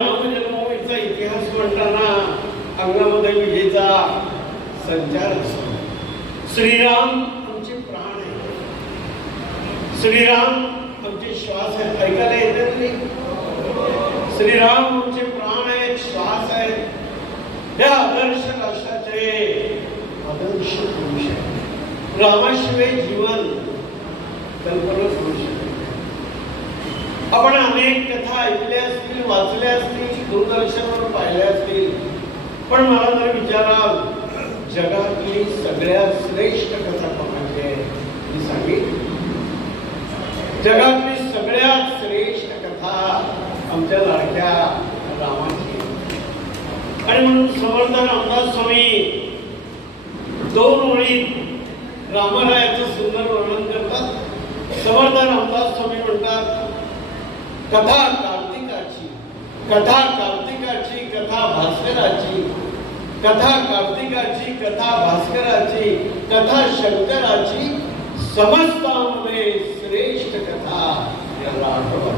रामजन्मभूमीचा इतिहास म्हणताना अंगामध्ये विजेचा संचार असतो. श्रीराम आमचे प्राण आहे. श्रीराम आमचे श्वास आहेत ऐकायला येतात नाही? श्रीराम आमचे प्राण आहेत श्वास आहेत या आदर्श राष्ट्राचे आदर्श पुरुष आहेत. रामाशिवाय जीवन कल्पना आपण अनेक कथा ऐकल्या असतील वाचल्या असतील दूरदर्शनवर पाहिल्या असतील. पण मला जर विचाराल जगातली सगळ्यात श्रेष्ठ कथा कोणाची आहे? मी सांगेन. जगातली सगळ्यात श्रेष्ठ कथा आमच्या लाडक्या रामाची आणि म्हणून समर्थ रामदास स्वामी दोन ओळीत रामरायाचं सुंदर वर्णन करतात. समर्थ रामदास स्वामी म्हणतात कथा कार्तिकाची कथा कार्तिकाची कथा भास्कराची कथा कार्तिकाची कथा भास्कराची कथा शंकराची समस्तामध्ये श्रेष्ठ कथा याला आठवत